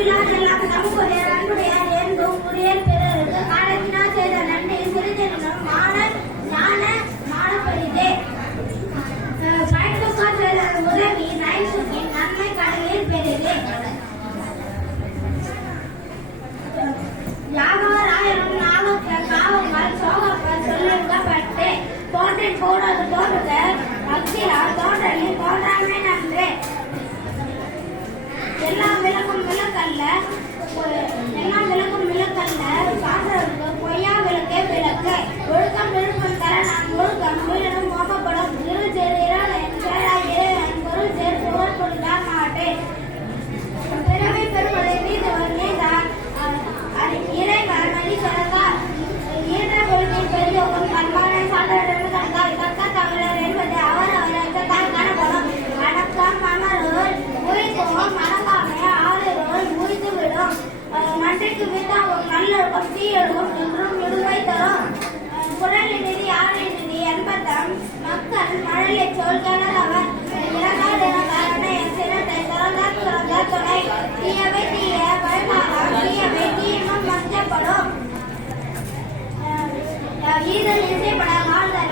அன்பிலாதெல்லாம் நமக்குடைய அன்புடையார் என்றும் உரியர் பிறருக்கு காலத்தினால் செய்த நன்மை சிறிதெனும் மான ஞான மானப்பரிதே பயணமாக செய்த உதவி நைசுக்கின் நன்மை கடலில் பெரிதே விளக்கல்ல வித்தாவும் என்றும் விடுவை தரும். மக்கள் மழலை சொல் துணை. தீயவை தீய பயனாக தீயவை தீயினும் மஞ்சப்படும் இசைப்பட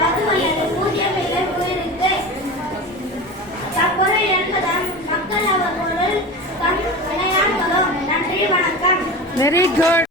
அது பூஜ்யம் இல்லை உயிருக்கு தப்பொருள் என்பதன் மக்கள் அவர் பொருள் நன்றி வணக்கம். Very good